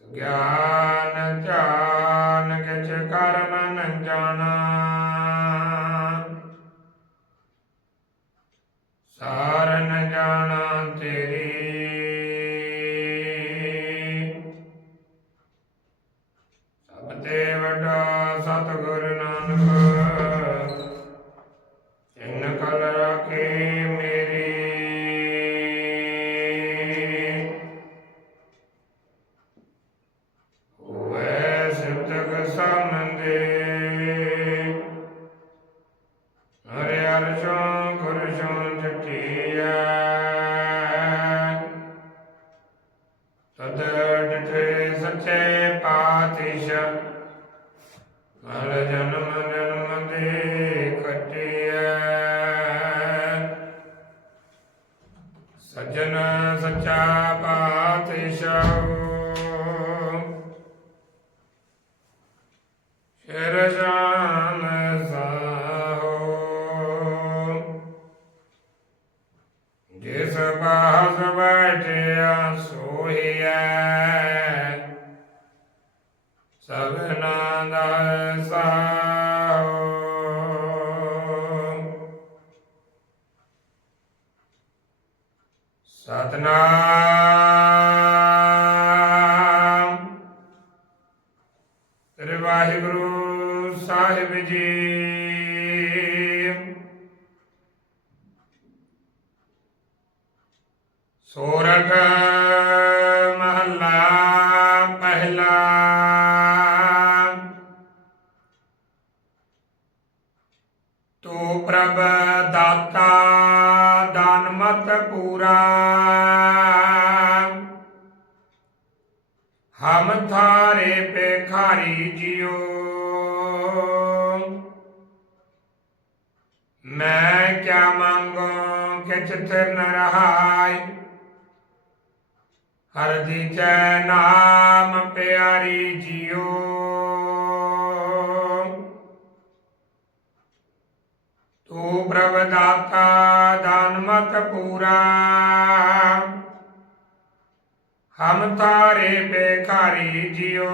ਗਿਆਨ ਧਿਆਨ ਕਿਛ ਕਰਮ ਨ ਜਾਣਾ। ਸਾਰ ਜਾਣਾ ਤੇਰੀ ਮਲ ਜਨਮ ਜਨਮ ਦੇ ਕਟਿਐ ਸਜਣ ਸੱਚਾ ਪਾਤਸ਼ਾਹ। ਸ਼ੇਰ ਸ਼ਾਨ ਸਾਹੋ। ਜਿਸ ਬਾਸ ਬੈਠਿਆ ਸੋਹੀਐ। ਸਤਨਾਮ। ਤੇਰੇ ਵਾਹਿਗੁਰੂ ਸਾਹਿਬ ਜੀ। ਸੋਰਠ ਤੂੰ ਪ੍ਰਭ ਦਾਤਾ ਦਾਨ ਮਤ ਪੂਰਾ ਹਮ ਥਾਰੇ ਪੇਖਾਰੀ ਜਿਉ ਮੈਂ ਕਿਆ ਮੰਗੋ ਕਿਛ ਤਿਰ ਨ ਰਹਾਈ ਹਰ ਦੀਜੈ ਨਾਮ ਪਿਆਰੀ ਜਿਉ ਹਮ ਤਾਰੇ ਬੇਖਾਰੀ ਜਿਉ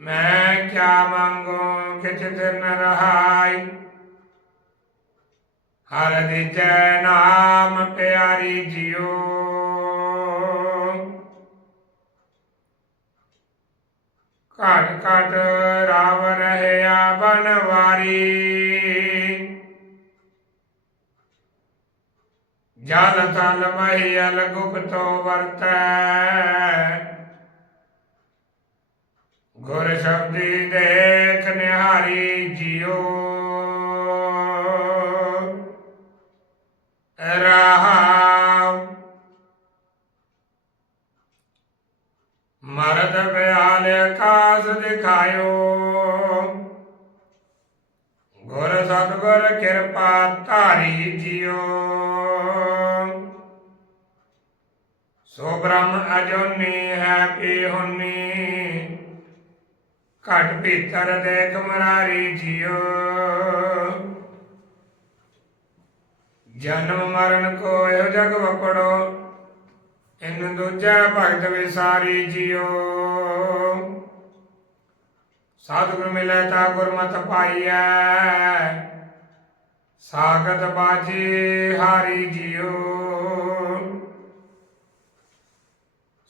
ਮੈਂ ਕਿਆ ਮੰਗੋ ਕਿਛ ਨ ਰਹਾਈ। ਹਰ ਦਿਜੈ ਨਾਮ ਪਿਆਰੀ ਜਿਉ ਘਟ ਘਟ ਰਾਵ ਰਹਿਆ ਬਨਵਾਰੀ। ਜਲ ਤਲ ਮਹਿਲ ਗੁਪਤੋ ਵਰਤੈ। ਗੁਰ ਸ਼ਬਦੀ ਦੇਖ ਨਿਹਾਰੀ ਜਿਉ। ਰਹਾਉ ਮਰਦ ਬਿਆਲ ਆਕਾਸ ਦਿਖਾਇਓ। ਸਤਿਗੁਰ ਕਿਰਪਾ ਧਾਰੀ ਜਿਉ ਸੋ ਬ੍ਰਹਮ ਅਜੋਨੀ ਹੈ ਪੀ ਹੁਨੀ, ਘਟ ਭੀਤਰ ਦੇਖ ਮਰਾਰੀ ਜਿਉ ਜਨਮ ਮਰਨ ਕੋ ਇਹੋ ਜਗ ਵਪੜੋ ਇਨ ਦੂਜਾ ਭਗਤ ਵਿਸਾਰੀ ਜਿਉ ਸਤਿਗੁਰ ਮਿਲੈ ਤਾ ਗੁਰਮਤਿ ਪਾਈਐ। ਸਾਗਤ ਬਾਜੀ ਹਾਰੀ ਜਿਉ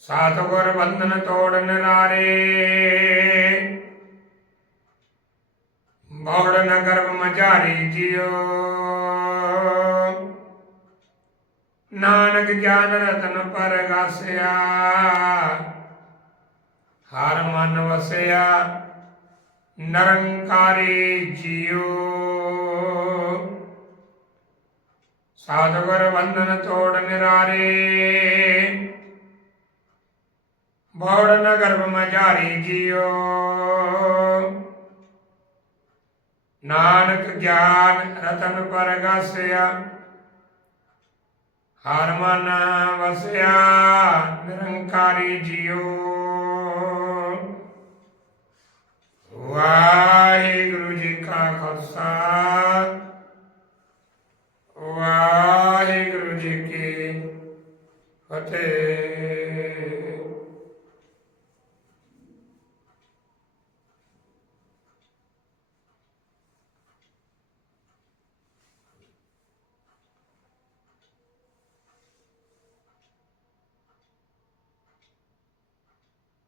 ਸਤਿਗੁਰ ਬੰਧਨ ਤੋੜ ਨਿਰਾਰੇ। ਬੌੜ ਨਗਰ ਮਝਾਰੀ ਜਿਉ ਨਾਨਕ ਗਿਆਨ ਰਤਨ ਪਰਗਾਸਿਆ ਹਰ ਮਨ ਵਸਿਆ। ਨਿਰੰਕਾਰੀ ਜੀਉ ਸਾਧੁਗੁਰ ਬੰਧਨ ਤੋੜ ਨਿਰਾਰੇ। ਬੌੜ ਨਗਰ ਮਝਾਰੀ ਜੀਉ ਨਾਨਕ ਗਿਆਨ ਰਤਨ ਪਰਗਾਸਿਆ। ਹਰ ਮਨ ਵਸਿਆ, ਨਿਰੰਕਾਰੀ ਜਿਉ ਵਾਹਿਗੁਰੂ ਜੀ ਕਾ ਖਾਲਸਾ ਵਾਹਿਗੁਰੂ ਜੀ ਕੀ ਫਤਿਹ।